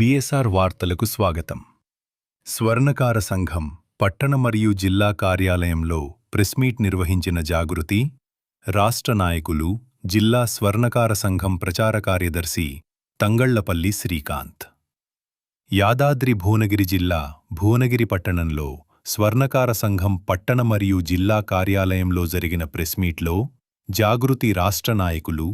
BSR వార్తలకు స్వాగతం. స్వర్ణకార సంఘం పట్టణ మరియు జిల్లా కార్యాలయంలో ప్రెస్మీట్ నిర్వహించిన జాగృతి రాష్ట్ర నాయకులు జిల్లా స్వర్ణకార సంఘం ప్రచార కార్యదర్శి తంగళ్ళపల్లి శ్రీకాంత్. యాదాద్రి భువనగిరి జిల్లా భువనగిరి పట్టణంలో స్వర్ణకార సంఘం పట్టణ మరియు జిల్లా కార్యాలయంలో జరిగిన ప్రెస్మీట్లో జాగృతి రాష్ట్ర నాయకులు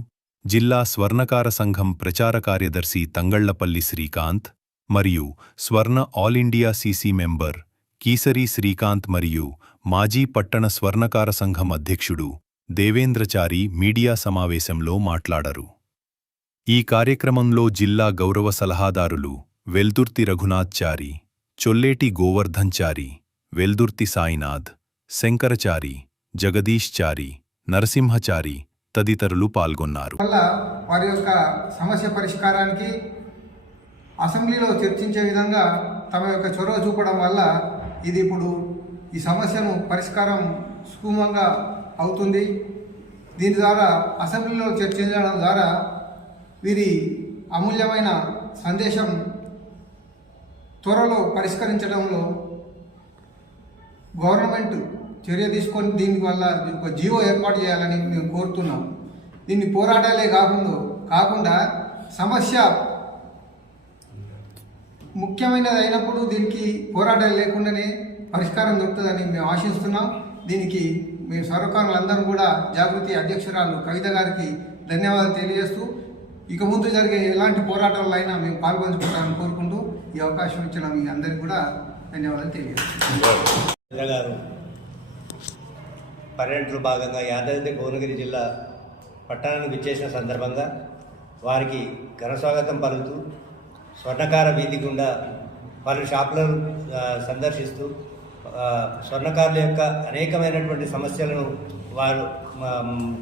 జిల్లా స్వర్ణకార సంఘం ప్రచార కార్యదర్శి తంగళ్ళపల్లి శ్రీకాంత్ మరియు Swarna all India CC member Keesari Srikanth మరియు మాజీ పట్టణ స్వర్ణకార సంఘం అధ్యక్షుడు దేవేంద్రచారి మీడియా సమావేశంలో మాట్లాడరు. ఈ కార్యక్రమంలో జిల్లా గౌరవ సలహాదారులు వెల్దుర్తి రఘునాథ్చారి చొల్లేటి గోవర్ధన్చారి వెల్దుర్తి సాయినాథ్ శంకరచారి జగదీష్ చారి నరసింహచారి తదితరులు పాల్గొన్నారు. వల్ల వారి యొక్క సమస్య పరిష్కారానికి అసెంబ్లీలో చర్చించే విధంగా తమ యొక్క చొరవ చూపడం వల్ల ఇది ఇప్పుడు ఈ సమస్యను పరిష్కారం సుగమంగా అవుతుంది. దీని ద్వారా అసెంబ్లీలో చర్చించడం ద్వారా వీరి అమూల్యమైన సందేశం త్వరలో పరిష్కరించడంలో గవర్నమెంట్ చర్య తీసుకొని దీని వల్ల ఒక జీవో ఏర్పాటు చేయాలని మేము కోరుతున్నాం. దీన్ని పోరాటాలే కాకుండా కాకుండా సమస్య ముఖ్యమైనది అయినప్పుడు దీనికి పోరాటాలు లేకుండానే పరిష్కారం దొరుకుతుందని మేము ఆశిస్తున్నాం. దీనికి మేము సర్వకారులందరం కూడా జాగృతి అధ్యక్షురాలు కవిత గారికి ధన్యవాదాలు తెలియజేస్తూ ఇక ముందు జరిగే ఎలాంటి పోరాటాల్లో అయినా మేము పాల్పంచుకుంటామని కోరుకుంటూ ఈ అవకాశం ఇచ్చిన మీ అందరికీ కూడా ధన్యవాదాలు తెలియజేస్తున్నాం. పర్యటనలో భాగంగా యాదాద్రి భువనగిరి జిల్లా పట్టణానికి విచ్చేసిన సందర్భంగా వారికి ఘన స్వాగతం పలుకుతూ స్వర్ణకార వీధి గుండా పలు షాపులను సందర్శిస్తూ స్వర్ణకారుల యొక్క అనేకమైనటువంటి సమస్యలను వారు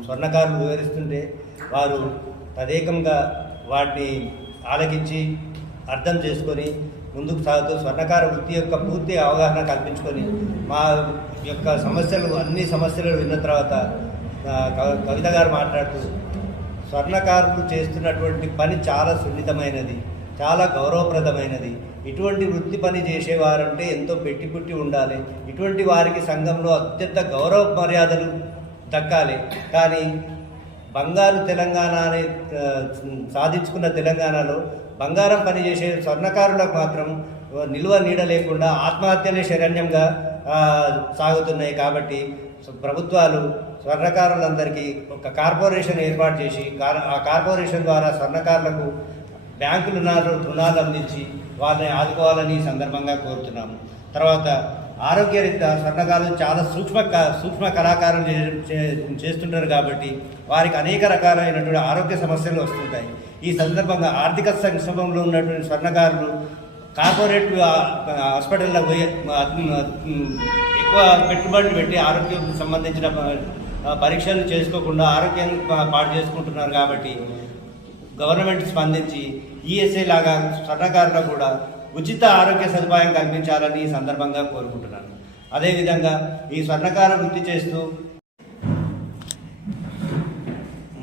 స్వర్ణకారులు వివరిస్తుంటే వారు తదేకంగా వాటిని ఆలకించి అర్థం చేసుకొని ముందుకు సాగుతూ స్వర్ణకార వృత్తి యొక్క పూర్తి అవగాహన కల్పించుకొని మా యొక్క సమస్యలు అన్ని సమస్యలు విన్న తర్వాత కవిత గారు మాట్లాడుతూ స్వర్ణకారులు చేస్తున్నటువంటి పని చాలా సున్నితమైనది చాలా గౌరవప్రదమైనది. ఇటువంటి వృత్తి పని చేసేవారంటే ఎంతో పెట్టి పుట్టి ఉండాలి. ఇటువంటి వారికి సంఘంలో అత్యంత గౌరవ మర్యాదలు దక్కాలి. కానీ బంగారు తెలంగాణ అనే సాధించుకున్న తెలంగాణలో బంగారం పనిచేసే స్వర్ణకారులకు మాత్రం నిల్వ నీడ లేకుండా ఆత్మహత్యలే శరణ్యంగా సాగుతున్నాయి కాబట్టి ప్రభుత్వాలు స్వర్ణకారులందరికీ ఒక కార్పొరేషన్ ఏర్పాటు చేసి ఆ కార్పొరేషన్ ద్వారా స్వర్ణకారులకు బ్యాంకులు రుణాలు రుణాలు అందించి వాళ్ళని ఆదుకోవాలని సందర్భంగా కోరుతున్నాము. తర్వాత ఆరోగ్యరీత్యా స్వర్ణకారులు చాలా సూక్ష్మ క- సూక్ష్మ కళాకారులు చే- చే- చేస్తుంటారు కాబట్టి వారికి అనేక రకాలైనటువంటి ఆరోగ్య సమస్యలు వస్తుంటాయి. ఈ సందర్భంగా ఆర్థిక సంక్షోభంలో ఉన్నటువంటి స్వర్ణకారులు కార్పొరేట్ హాస్పిటల్లో పోయి ఎక్కువ పెట్టుబడులు పెట్టి ఆరోగ్యం సంబంధించిన పరీక్షలు చేసుకోకుండా ఆరోగ్యం పా- పాడు చేసుకుంటున్నారు కాబట్టి గవర్నమెంట్ స్పందించి ఈఎస్ఐ లాగా స్వర్ణకారులకు కూడా ఉచిత ఆరోగ్య సదుపాయం కల్పించాలని ఈ సందర్భంగా కోరుకుంటున్నాను. అదేవిధంగా ఈ స్వర్ణకార వృత్తి చేస్తూ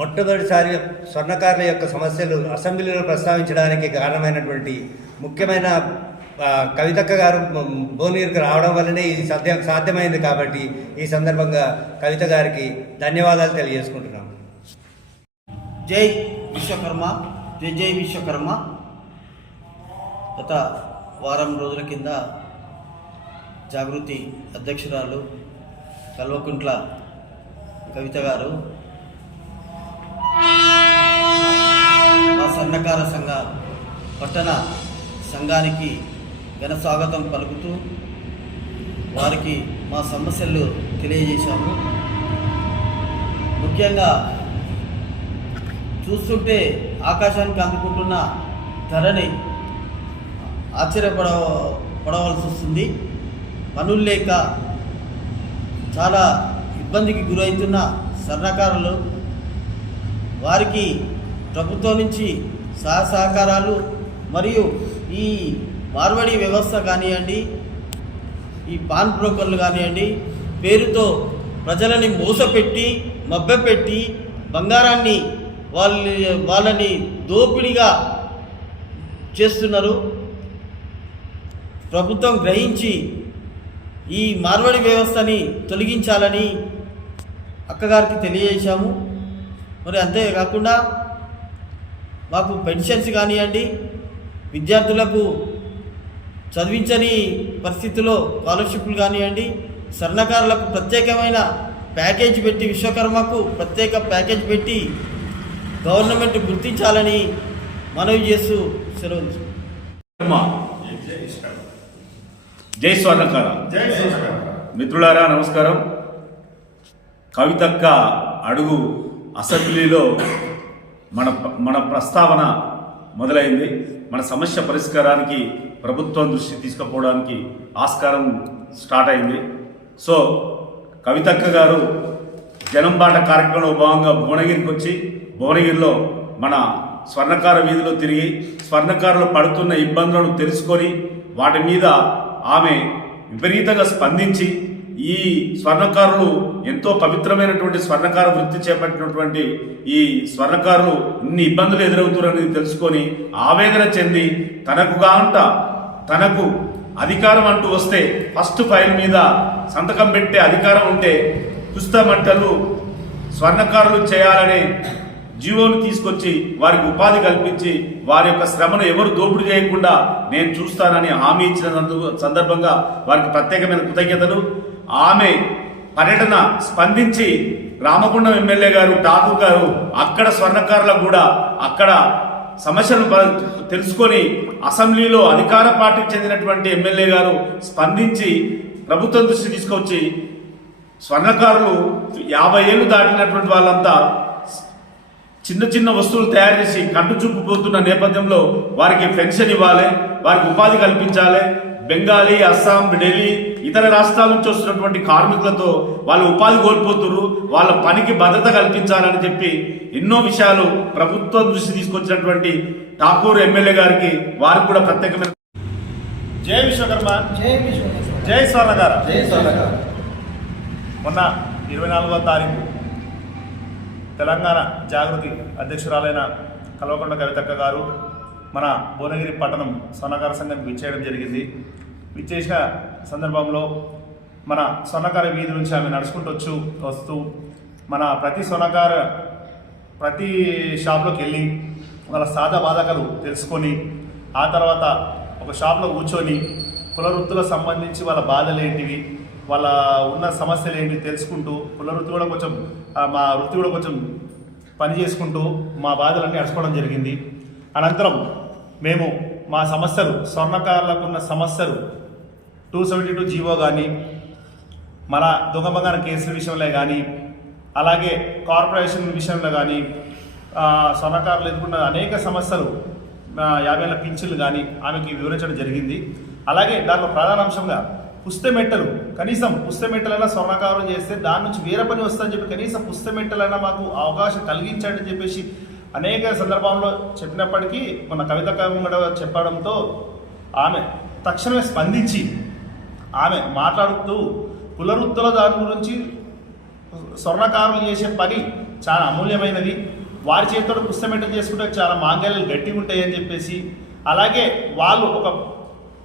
మొట్టమొదటిసారి స్వర్ణకారుల యొక్క సమస్యలు అసెంబ్లీలో ప్రస్తావించడానికి కారణమైనటువంటి ముఖ్యమైన కవితక్క గారు భువనగిరికి రావడం వల్లనే ఇది సాధ్య సాధ్యమైంది కాబట్టి ఈ సందర్భంగా కవిత గారికి ధన్యవాదాలు తెలియజేసుకుంటున్నాం. జై విశ్వకర్మ జై జై విశ్వకర్మ. గత వారం రోజుల కింద జాగృతి అధ్యక్షురాలు కల్వకుంట్ల కవిత గారు మా సన్నకార సంఘ పట్టణ సంఘానికి ఘన స్వాగతం పలుకుతూ వారికి మా సమస్యలు తెలియజేశాము. ముఖ్యంగా చూస్తుంటే ఆకాశానికి అందుకుంటున్న ధరని ఆశ్చర్యపడ పడవలసి వస్తుంది. పనులు లేక చాలా ఇబ్బందికి గురవుతున్న సన్నకారులు వారికి ప్రభుత్వం నుంచి సహసహకారాలు మరియు ఈ మార్వడి వ్యవస్థ కానివ్వండి ఈ పాన్ బ్రోకర్లు కానివ్వండి పేరుతో ప్రజలని మోసపెట్టి మభ్యపెట్టి బంగారాన్ని వాళ్ళ వాళ్ళని దోపిడిగా చేస్తున్నారు. ప్రభుత్వం గ్రహించి ఈ మార్వడి వ్యవస్థని తొలగించాలని అక్కగారికి తెలియజేశాము. మరి అంతేకాకుండా మాకు పెన్షన్స్ కానివ్వండి విద్యార్థులకు చదివించని పరిస్థితుల్లో స్కాలర్షిప్లు కానివ్వండి స్వర్ణకారులకు ప్రత్యేకమైన ప్యాకేజ్ పెట్టి విశ్వకర్మకు ప్రత్యేక ప్యాకేజ్ పెట్టి గవర్నమెంట్ గుర్తించాలని మనవి చేస్తూ సెలవు. జై స్వర్ణకార. మిత్రులారా నమస్కారం. కవితక్క అడుగు అసెంబ్లీలో మన మన ప్రస్తావన మొదలైంది. మన సమస్య పరిష్కారానికి ప్రభుత్వం దృష్టి తీసుకుపోవడానికి ఆస్కారం స్టార్ట్ అయింది. సో కవితక్క గారు జనం బాట కార్యక్రమంలో భాగంగా భువనగిరికి వచ్చి భువనగిరిలో మన స్వర్ణకార వీధిలో తిరిగి స్వర్ణకారులు పడుతున్న ఇబ్బందులను తెలుసుకొని వాటి మీద ఆమె విపరీతంగా స్పందించి ఈ స్వర్ణకారులు ఎంతో పవిత్రమైనటువంటి స్వర్ణకార వృత్తి చేపట్టినటువంటి ఈ స్వర్ణకారులు ఇన్ని ఇబ్బందులు ఎదురవుతున్నారని తెలుసుకొని ఆవేదన చెంది తనకు కాంట తనకు అధికారం అంటూ వస్తే ఫస్ట్ ఫైల్ మీద సంతకం పెట్టే అధికారం ఉంటే పుస్తమంటలు స్వర్ణకారులు చేయాలనే జీవోను తీసుకొచ్చి వారికి ఉపాధి కల్పించి వారి యొక్క శ్రమను ఎవరు దోపిడీ చేయకుండా నేను చూస్తానని హామీ ఇచ్చిన సందు- సందర్భంగా వారికి ప్రత్యేకమైన కృతజ్ఞతలు. ఆమె పర్యటన స్పందించి రామగుండం ఎమ్మెల్యే గారు ఠాకూర్ గారు అక్కడ స్వర్ణకారులకు కూడా అక్కడ సమస్యలను తెలుసుకొని అసెంబ్లీలో అధికార పార్టీకి చెందినటువంటి ఎమ్మెల్యే గారు స్పందించి ప్రభుత్వం దృష్టి తీసుకొచ్చి స్వర్ణకారులు యాభై ఏళ్ళు దాటినటువంటి వాళ్ళంతా చిన్న చిన్న వస్తువులు తయారు చేసి కట్టు చూపు పోతున్న నేపథ్యంలో వారికి పెన్షన్ ఇవ్వాలి వారికి ఉపాధి కల్పించాలి బెంగాలీ అస్సాం ఢిల్లీ ఇతర రాష్ట్రాల నుంచి వస్తున్నటువంటి కార్మికులతో వాళ్ళు ఉపాధి కోల్పోతున్నారు వాళ్ళ పనికి భద్రత కల్పించాలని చెప్పి ఎన్నో విషయాలు ప్రభుత్వం దృష్టి తీసుకొచ్చినటువంటి ఠాకూర్ ఎమ్మెల్యే గారికి వారికి కూడా ప్రత్యేకమైన జై విశ్వకర్మ. జై స్వర్ణకార మొన్న ఇరవై నాలుగవ తారీఖు తెలంగాణ జాగృతి అధ్యక్షురాలైన కల్వకొండ కవితక్క గారు మన భువనగిరి పట్టణం స్వర్ణకార సంఘానికి విచ్చేయడం జరిగింది. విచ్చేసిన సందర్భంలో మన స్వర్ణకార వీధి నుంచి ఆమె నడుచుకుంటూ వచ్చు వస్తూ మన ప్రతి స్వర్ణకార ప్రతి షాప్లోకి వెళ్ళి వాళ్ళ సాధ బాధకాలు తెలుసుకొని ఆ తర్వాత ఒక షాప్లో కూర్చొని కులవృత్తులకు సంబంధించి వాళ్ళ బాధలు ఏంటివి వాళ్ళ ఉన్న సమస్యలు ఏంటి తెలుసుకుంటూ కులవృత్తి కూడా కొంచెం మా వృత్తి కూడా కొంచెం పని చేసుకుంటూ మా బాధలన్నీ నడుచుకోవడం జరిగింది. అనంతరం మేము మా సమస్యలు స్వర్ణకారులకు ఉన్న సమస్యలు టూ సెవెంటీ టూ జీవో కానీ మన దొంగ బంగారం కేసుల విషయంలో కానీ అలాగే కార్పొరేషన్ విషయంలో కానీ స్వర్ణకారులు ఎదుర్కొన్న అనేక సమస్యలు యాభై ఏళ్ళ పింఛన్లు కానీ ఆమెకి వివరించడం జరిగింది. అలాగే దాంట్లో ప్రధాన అంశంగా పుస్తమెట్టలు కనీసం పుస్తమెట్టలైనా స్వర్ణకారం చేస్తే దాని నుంచి వేరే పని వస్తుందని చెప్పి కనీసం పుస్తమెట్టలైనా మాకు అవకాశం కలిగించండి అని చెప్పేసి అనేక సందర్భంలో చెప్పినప్పటికీ మన కవిత కవిడ చెప్పడంతో ఆమె తక్షణమే స్పందించి ఆమె మాట్లాడుతూ పునరుత్తుల దాని గురించి స్వర్ణకారులు చేసే పని చాలా అమూల్యమైనది. వారి చేతితో పుస్తమెట్టలు చేసుకుంటే చాలా మాంగళ్యాలు గట్టిగా ఉంటాయని చెప్పేసి అలాగే వాళ్ళు ఒక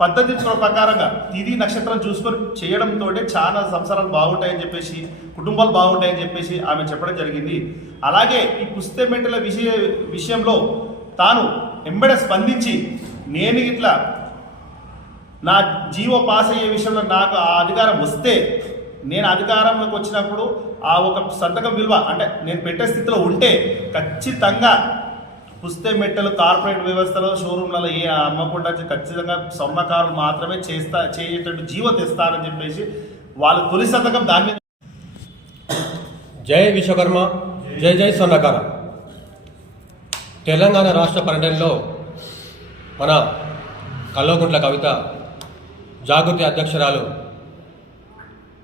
పద్ధతి ప్రకారంగా తిది నక్షత్రం చూసుకొని చేయడంతో చాలా సంసారాలు బాగుంటాయని చెప్పేసి కుటుంబాలు బాగుంటాయని చెప్పేసి ఆమె చెప్పడం జరిగింది. అలాగే ఈ పుస్తమెట్టల విషయ విషయంలో తాను ఎంబడే స్పందించి నేను ఇట్లా నా జీవో పాస్ అయ్యే విషయంలో నాకు ఆ అధికారం వస్తే నేను అధికారంలోకి వచ్చినప్పుడు ఆ ఒక సంతకం విలువ అంటే నేను పెట్టే స్థితిలో ఉంటే ఖచ్చితంగా పుస్తే మెట్టలు కార్పొరేట్ వ్యవస్థలో షోరూమ్లలో ఏ అమ్మకుండా ఖచ్చితంగా సొమ్మకారులు మాత్రమే చేస్తా చేయటట్టు జీవ తెస్తారని చెప్పేసి వాళ్ళు తొలి శతకం దాని మీద జై విశ్వకర్మ జై జై సొన్నకార తెలంగాణ రాష్ట్ర పర్యటనలో మన కల్లోగుంట్ల కవిత జాగృతి అధ్యక్షురాలు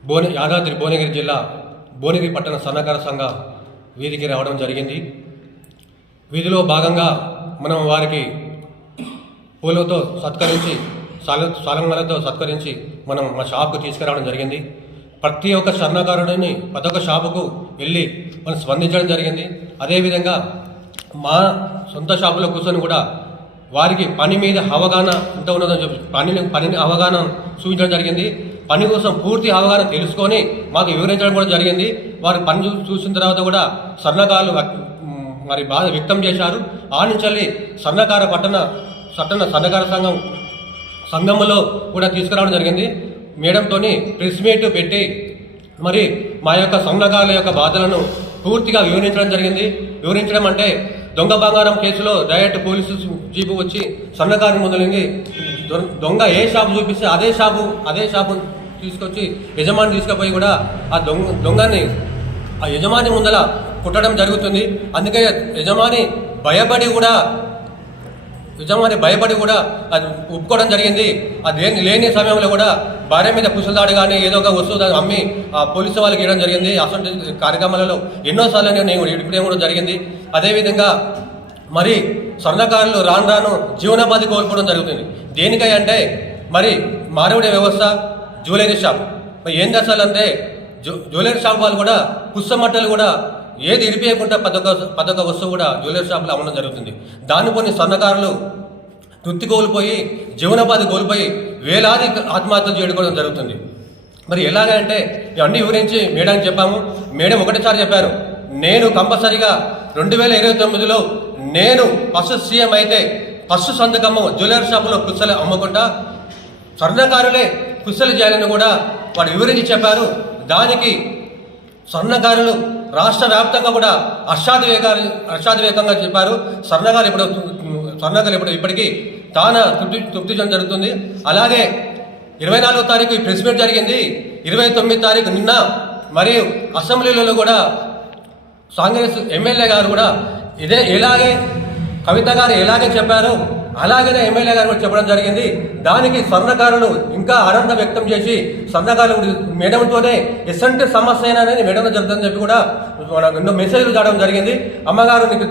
భువన యాదాద్రి భువనగిరి జిల్లా భువనగిరి పట్టణ సన్నకార సంఘ వీధికి రావడం జరిగింది. వీధిలో భాగంగా మనం వారికి పూలతో సత్కరించి సాల సత్కరించి మనం మా షాప్కు తీసుకురావడం జరిగింది. ప్రతి ఒక్క స్వర్ణకారుడిని ప్రతి ఒక్క షాపుకు వెళ్ళి మనం స్పందించడం జరిగింది. అదేవిధంగా మా సొంత షాపులో కూర్చొని కూడా వారికి పని మీద అవగాహన ఎంత ఉన్నదని చెప్పి పని పనిని అవగాహన చూపించడం జరిగింది. పని కోసం పూర్తి అవగాహన తెలుసుకొని మాకు వివరించడం కూడా జరిగింది. వారు పని చూసిన తర్వాత కూడా స్వర్ణకారులు మరి బాధ వ్యక్తం చేశారు. ఆ సన్నకార పట్టణ సట్టన సన్నకార సంఘం సంఘములో కూడా తీసుకురావడం జరిగింది. మేడంతో ప్రెస్ మీట్ పెట్టి మరి మా యొక్క సన్నకాల యొక్క బాధలను పూర్తిగా వివరించడం జరిగింది. వివరించడం అంటే దొంగ బంగారం కేసులో డైరెక్ట్ పోలీసు జీపు వచ్చి సన్నకారు మొదలైంది. దొంగ ఏ షాపు చూపిస్తే అదే షాపు అదే షాపు తీసుకొచ్చి యజమాని తీసుకుపోయి కూడా ఆ దొంగ దొంగని ఆ యజమాని ముందల కుట్టడం జరుగుతుంది. అందుకే యజమాని భయపడి కూడా యజమాని భయపడి కూడా అది ఒప్పుకోవడం జరిగింది. అది లేని లేని సమయంలో కూడా భార్య మీద పుసలాడు కానీ ఏదో ఒక వస్తువు దాన్ని అమ్మి ఆ పోలీసు వాళ్ళకి ఇవ్వడం జరిగింది. అసలు కార్యక్రమాలలో ఎన్నోసార్లు నేను నేను కూడా జరిగింది. అదేవిధంగా మరి స్వర్ణకారులు రాను రాను జీవనోపాధి కోల్పోవడం జరుగుతుంది. దేనికై అంటే మరి మానవుడి వ్యవస్థ జ్యువెలరీ షాప్. మరి ఏం చేస్తారంటే జ్యువెలరీ షాప్ వాళ్ళు కూడా పుస్తమట్టలు కూడా ఏది ఇడిపేయకుండా పదొక పదొక వస్తువు కూడా జ్యువెలరీ షాప్లో అమ్మడం జరుగుతుంది. దాన్ని కొన్ని స్వర్ణకారులు వృత్తి కోల్పోయి జీవనోపాధి కోల్పోయి వేలాది ఆత్మహత్యలు చేయడం జరుగుతుంది. మరి ఎలాగంటే ఇవన్నీ వివరించి మేడానికి చెప్పాము. మేడం ఒకటిసారి చెప్పారు నేను కంపల్సరిగా రెండు వేల ఇరవై తొమ్మిదిలో నేను ఫస్ట్ సీఎం అయితే ఫస్ట్ సంతకము జ్యువెలరీ షాపులో పుస్తలు అమ్మకుండా స్వర్ణకారులే కుసలు చేయాలని కూడా వాడు వివరించి చెప్పారు. దానికి స్వర్ణకారులు రాష్ట్ర వ్యాప్తంగా కూడా హర్షాదివేగాలు హర్షాదివేకంగా చెప్పారు. స్వర్ణగారు ఇప్పుడు స్వర్ణగారు ఇప్పుడు ఇప్పటికీ చాలా తృప్తి తృప్తి చెందడం జరుగుతుంది. అలాగే ఇరవై నాలుగో తారీఖు ఈ ప్రెస్ మీట్ జరిగింది. ఇరవై తొమ్మిది తారీఖు నిన్న మరియు అసెంబ్లీలలో కూడా కాంగ్రెస్ ఎమ్మెల్యే గారు కూడా ఇదే ఇలాగే కవిత గారు ఎలాగే చెప్పారో. అలాగనే ఎమ్మెల్యే గారు కూడా చెప్పడం జరిగింది. దానికి స్వర్ణకారులు ఇంకా ఆనందం వ్యక్తం చేసి స్వర్ణకారులు మేడంతోనే ఎసంటి సమస్య అయినా అనేది మేడం జరుగుతుందని చెప్పి కూడా మనకు ఎన్నో మెసేజ్లు చేయడం జరిగింది. అమ్మగారు నీకు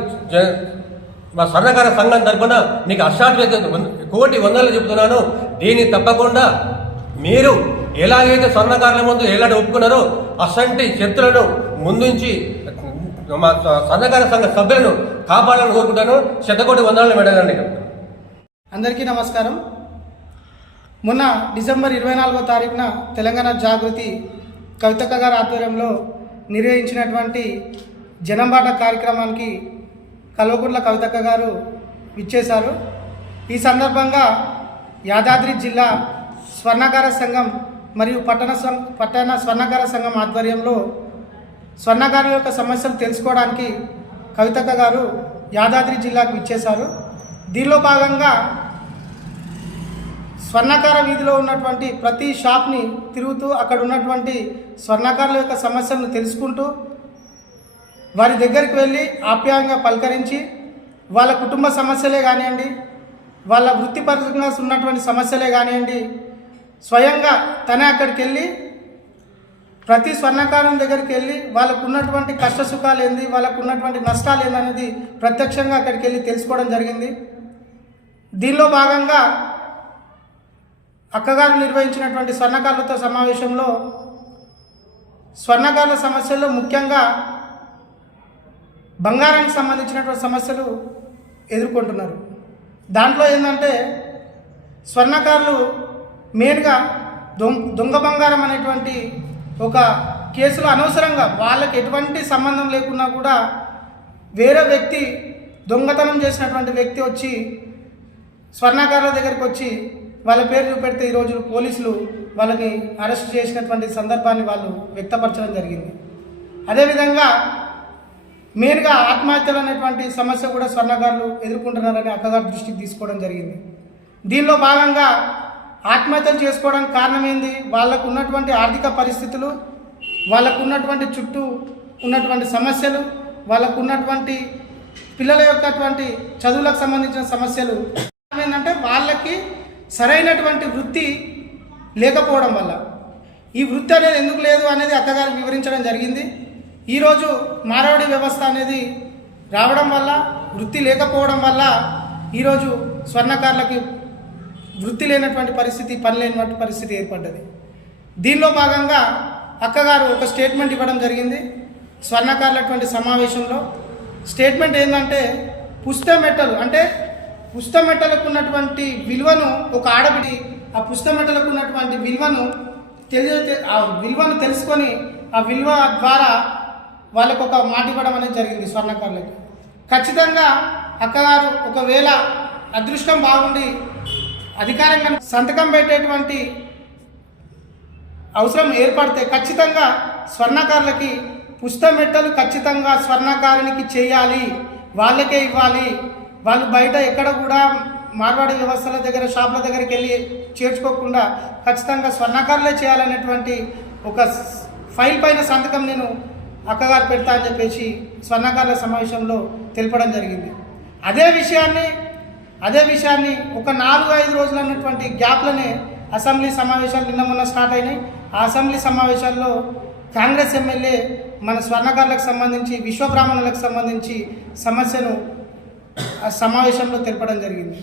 మా స్వర్ణకార సంఘం తరఫున నీకు అష్టాద్వైతం కోటి వందలు చెబుతున్నాను. దీన్ని తప్పకుండా మీరు ఎలాగైతే స్వర్ణకారుల ముందు ఎలాంటి ఒప్పుకున్నారో అసంటి శక్తులను ముందుంచి మా స్వర్ణకార సంఘ సభ్యులను కాపాడాలని కోరుకుంటాను. శతకోటి వందలు మేడం గారు అందరికీ నమస్కారం. మొన్న డిసెంబర్ ఇరవై నాలుగో తారీఖున తెలంగాణ జాగృతి కవితక్క గారి ఆధ్వర్యంలో నిర్వహించినటువంటి జనంబాట కార్యక్రమానికి కల్వకుంట్ల కవితక్క గారు విచ్చేశారు. ఈ సందర్భంగా యాదాద్రి జిల్లా స్వర్ణకార సంఘం మరియు పట్టణ పట్టణ స్వర్ణకార సంఘం ఆధ్వర్యంలో స్వర్ణకారుల యొక్క సమస్యలు తెలుసుకోవడానికి కవితక్క గారు యాదాద్రి జిల్లాకు ఇచ్చేశారు దీనిలో భాగంగా స్వర్ణకార వీధిలో ఉన్నటువంటి ప్రతి షాప్ని తిరుగుతూ అక్కడ ఉన్నటువంటి స్వర్ణకారుల యొక్క సమస్యలను తెలుసుకుంటూ వారి దగ్గరికి వెళ్ళి ఆప్యాయంగా పలకరించి వాళ్ళ కుటుంబ సమస్యలే కానివ్వండి వాళ్ళ వృత్తిపరంగా ఉన్నటువంటి సమస్యలే కానివ్వండి స్వయంగా తనే అక్కడికి వెళ్ళి ప్రతి స్వర్ణకారం దగ్గరికి వెళ్ళి వాళ్ళకు ఉన్నటువంటి కష్ట సుఖాలు ఏంది వాళ్ళకు ఉన్నటువంటి నష్టాలు ఏందనేది ప్రత్యక్షంగా అక్కడికి వెళ్ళి తెలుసుకోవడం జరిగింది. దీనిలో భాగంగా అక్కగారు నిర్వహించినటువంటి స్వర్ణకారులతో సమావేశంలో స్వర్ణకారుల సమస్యల్లో ముఖ్యంగా బంగారానికి సంబంధించినటువంటి సమస్యలు ఎదుర్కొంటున్నారు. దాంట్లో ఏంటంటే స్వర్ణకారులు మెయిన్గా దొంగ దొంగ బంగారం అనేటువంటి ఒక కేసులో అనవసరంగా వాళ్ళకి ఎటువంటి సంబంధం లేకున్నా కూడా వేరే వ్యక్తి దొంగతనం చేసినటువంటి వ్యక్తి వచ్చి స్వర్ణకారుల దగ్గరికి వచ్చి వాళ్ళ పేరు చూపెడితే రోజు పోలీసులు వాళ్ళని అరెస్ట్ చేసినటువంటి సందర్భాన్ని వాళ్ళు వ్యక్తపరచడం జరిగింది. అదేవిధంగా మెయిన్గా ఆత్మహత్యలు అనేటువంటి సమస్య కూడా స్వర్ణకారులు ఎదుర్కొంటున్నారని అక్కగారు దృష్టికి తీసుకోవడం జరిగింది. దీనిలో భాగంగా ఆత్మహత్యలు చేసుకోవడానికి కారణం ఏంది వాళ్ళకు ఉన్నటువంటి ఆర్థిక పరిస్థితులు వాళ్ళకు ఉన్నటువంటి చుట్టూ ఉన్నటువంటి సమస్యలు వాళ్ళకు ఉన్నటువంటి పిల్లల యొక్కటువంటి చదువులకు సంబంధించిన సమస్యలు. ఏంటంటే వాళ్ళకి సరైనటువంటి వృత్తి లేకపోవడం వల్ల. ఈ వృత్తి అనేది ఎందుకు లేదు అనేది అక్కగారు వివరించడం జరిగింది. ఈరోజు మారవాడి వ్యవస్థ అనేది రావడం వల్ల వృత్తి లేకపోవడం వల్ల ఈరోజు స్వర్ణకారులకి వృత్తి లేనటువంటి పరిస్థితి పని లేనటువంటి పరిస్థితి ఏర్పడ్డది. దీనిలో భాగంగా అక్కగారు ఒక స్టేట్మెంట్ ఇవ్వడం జరిగింది స్వర్ణకారులటువంటి సమావేశంలో. స్టేట్మెంట్ ఏంటంటే పుస్తమెట్టలు అంటే పుస్తమెట్టలకు ఉన్నటువంటి విలువను ఒక ఆడబిడి ఆ పుస్తమెట్టలకు ఉన్నటువంటి విలువను తెలియ ఆ విలువను తెలుసుకొని ఆ విలువ ద్వారా వాళ్ళకు ఒక మాట ఇవ్వడం అనేది జరిగింది స్వర్ణకారులకు ఖచ్చితంగా అక్కగారు ఒకవేళ అదృష్టం బాగుండి అధికారంగా సంతకం పెట్టేటువంటి అవసరం ఏర్పడితే ఖచ్చితంగా స్వర్ణకారులకి పుస్తమెట్టలు ఖచ్చితంగా స్వర్ణకారునికి చేయాలి. వాళ్ళకే ఇవ్వాలి. వాళ్ళు బయట ఎక్కడ కూడా మార్వాడి వ్యవస్థల దగ్గర షాపుల దగ్గరికి వెళ్ళి చేర్చుకోకుండా ఖచ్చితంగా స్వర్ణకారులే చేయాలనేటువంటి ఒక ఫైల్ పైన సంతకం నేను అక్కగారు పెడతా అని చెప్పేసి స్వర్ణకారుల సమావేశంలో తెలపడం జరిగింది. అదే విషయాన్ని అదే విషయాన్ని ఒక నాలుగు ఐదు రోజులు అన్నటువంటి గ్యాప్లనే అసెంబ్లీ సమావేశాలు నిన్న మొన్న స్టార్ట్ అయినాయి. ఆ అసెంబ్లీ సమావేశాల్లో కాంగ్రెస్ ఎమ్మెల్యే మన స్వర్ణకారులకు సంబంధించి విశ్వబ్రాహ్మణులకు సంబంధించి సమస్యను సమావేశంలో తెలపడం జరిగింది.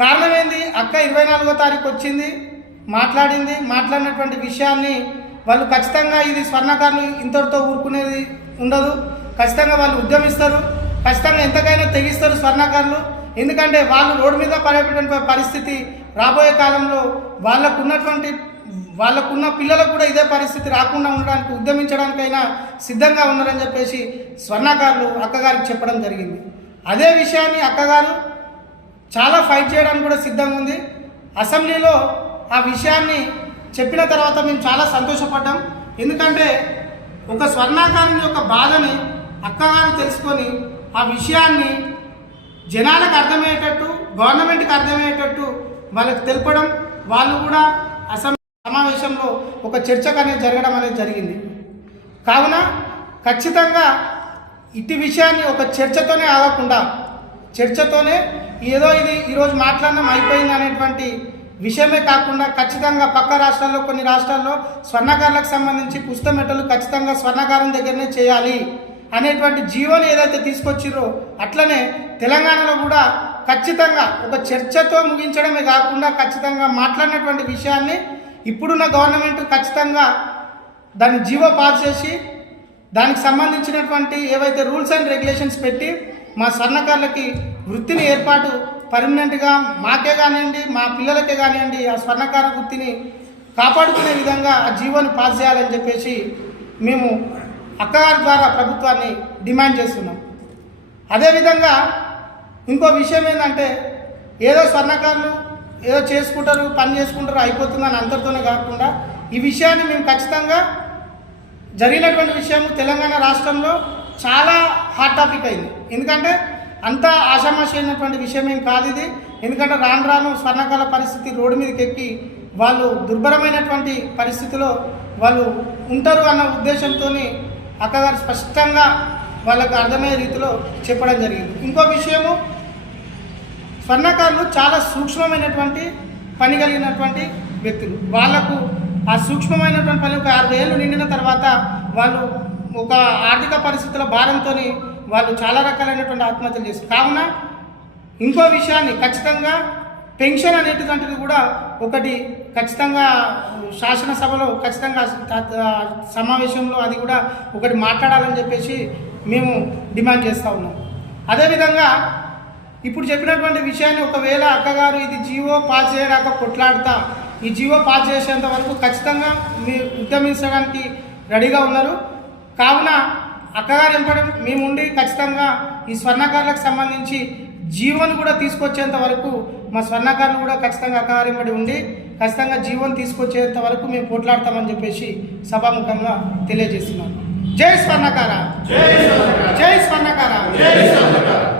కారణం ఏంది అక్క ఇరవై నాలుగో తారీఖు వచ్చింది మాట్లాడింది మాట్లాడినటువంటి విషయాన్ని వాళ్ళు ఖచ్చితంగా ఇది స్వర్ణకారులు ఇంతటితో ఊరుకునేది ఉండదు. ఖచ్చితంగా వాళ్ళు ఉద్యమిస్తారు ఖచ్చితంగా ఎంతకైనా తెగిస్తారు స్వర్ణకారులు. ఎందుకంటే వాళ్ళు రోడ్డు మీద పడేటువంటి పరిస్థితి రాబోయే కాలంలో వాళ్ళకు ఉన్నటువంటి వాళ్ళకున్న పిల్లలకు కూడా ఇదే పరిస్థితి రాకుండా ఉండడానికి ఉద్యమించడానికైనా సిద్ధంగా ఉన్నారని చెప్పేసి స్వర్ణకారులు అక్కగారికి చెప్పడం జరిగింది. అదే విషయాన్ని అక్కగారు చాలా ఫైట్ చేయడానికి కూడా సిద్ధంగా ఉంది. అసెంబ్లీలో ఆ విషయాన్ని చెప్పిన తర్వాత మేము చాలా సంతోషపడ్డాం. ఎందుకంటే ఒక స్వర్ణాకారం యొక్క బాధని అక్కగారు తెలుసుకొని ఆ విషయాన్ని జనాలకు అర్థమయ్యేటట్టు గవర్నమెంట్కి అర్థమయ్యేటట్టు వాళ్ళకి తెలపడం వాళ్ళు కూడా అసెంబ్లీ సమావేశంలో ఒక చర్చకు అనేది జరగడం అనేది జరిగింది. కావున ఖచ్చితంగా ఇట్టి విషయాన్ని ఒక చర్చతోనే ఆగకుండా చర్చతోనే ఏదో ఇది ఈరోజు మాట్లాడడం అయిపోయింది అనేటువంటి విషయమే కాకుండా ఖచ్చితంగా పక్క రాష్ట్రాల్లో కొన్ని రాష్ట్రాల్లో స్వర్ణకారులకు సంబంధించి పుస్తమెటలు ఖచ్చితంగా స్వర్ణకారం దగ్గరనే చేయాలి అనేటువంటి జీవోని ఏదైతే తీసుకొచ్చిరో అట్లనే తెలంగాణలో కూడా ఖచ్చితంగా ఒక చర్చతో ముగించడమే కాకుండా ఖచ్చితంగా మాట్లాడినటువంటి విషయాన్ని ఇప్పుడున్న గవర్నమెంట్ ఖచ్చితంగా దాన్ని జీవో పాస్ చేసి దానికి సంబంధించినటువంటి ఏవైతే రూల్స్ అండ్ రెగ్యులేషన్స్ పెట్టి మా స్వర్ణకారులకి వృత్తిని ఏర్పాటు పర్మనెంట్గా మాకే కానివ్వండి మా పిల్లలకే కానివ్వండి ఆ స్వర్ణకార వృత్తిని కాపాడుకునే విధంగా ఆ జీవోని పాస్ చేయాలని చెప్పేసి మేము అక్కగారి ద్వారా ప్రభుత్వాన్ని డిమాండ్ చేస్తున్నాం. అదేవిధంగా ఇంకో విషయం ఏంటంటే ఏదో స్వర్ణకారులు ఏదో చేసుకుంటారు పని చేసుకుంటారు అయిపోతుందని అందరితోనే కాకుండా ఈ విషయాన్ని మేము ఖచ్చితంగా జరిగినటువంటి విషయం తెలంగాణ రాష్ట్రంలో చాలా హాట్ టాపిక్ అయింది. ఎందుకంటే అంత ఆషామాషి అయినటువంటి విషయం ఏం కాదు ఇది. ఎందుకంటే రాను రాను స్వర్ణకాల పరిస్థితి రోడ్డు మీదకి ఎక్కి వాళ్ళు దుర్భరమైనటువంటి పరిస్థితిలో వాళ్ళు ఉంటారు అన్న ఉద్దేశంతో అక్కగారు స్పష్టంగా వాళ్ళకు అర్థమయ్యే రీతిలో చెప్పడం జరిగింది. ఇంకో విషయము స్వర్ణకారులు చాలా సూక్ష్మమైనటువంటి పని కలిగినటువంటి వ్యక్తులు. వాళ్ళకు ఆ సూక్ష్మమైనటువంటి పని ఒక అరవై ఏళ్ళు నిండిన తర్వాత వాళ్ళు ఒక ఆర్థిక పరిస్థితుల భారంతో వాళ్ళు చాలా రకాలైనటువంటి ఆత్మహత్యలు చేస్తారు కావున ఇంకో విషయాన్ని ఖచ్చితంగా పెన్షన్ అనేటువంటిది కూడా ఒకటి ఖచ్చితంగా శాసనసభలో ఖచ్చితంగా సమావేశంలో అది కూడా ఒకటి మాట్లాడాలని చెప్పేసి మేము డిమాండ్ చేస్తూ ఉన్నాం. అదేవిధంగా ఇప్పుడు చెప్పినటువంటి విషయాన్ని ఒకవేళ అక్కగారు ఇది జీవో పాస్ చేయడాక కొట్లాడతా ఈ జీవో పాస్ చేసేంత వరకు ఖచ్చితంగా మీరు ఉద్యమించడానికి రెడీగా ఉన్నారు. కావున అక్కగారు ఎంపడం మేముండి ఖచ్చితంగా ఈ స్వర్ణకారులకు సంబంధించి జీవోని కూడా తీసుకొచ్చేంత వరకు మా స్వర్ణకారులు కూడా ఖచ్చితంగా అక్కగారు ఎంబడి ఉండి ఖచ్చితంగా జీవోని తీసుకొచ్చేంత వరకు మేము పోట్లాడతామని చెప్పేసి సభాముఖంగా తెలియజేస్తున్నాం జై స్వర్ణకార! జై స్వర్ణకార! జై స్వర్ణకార!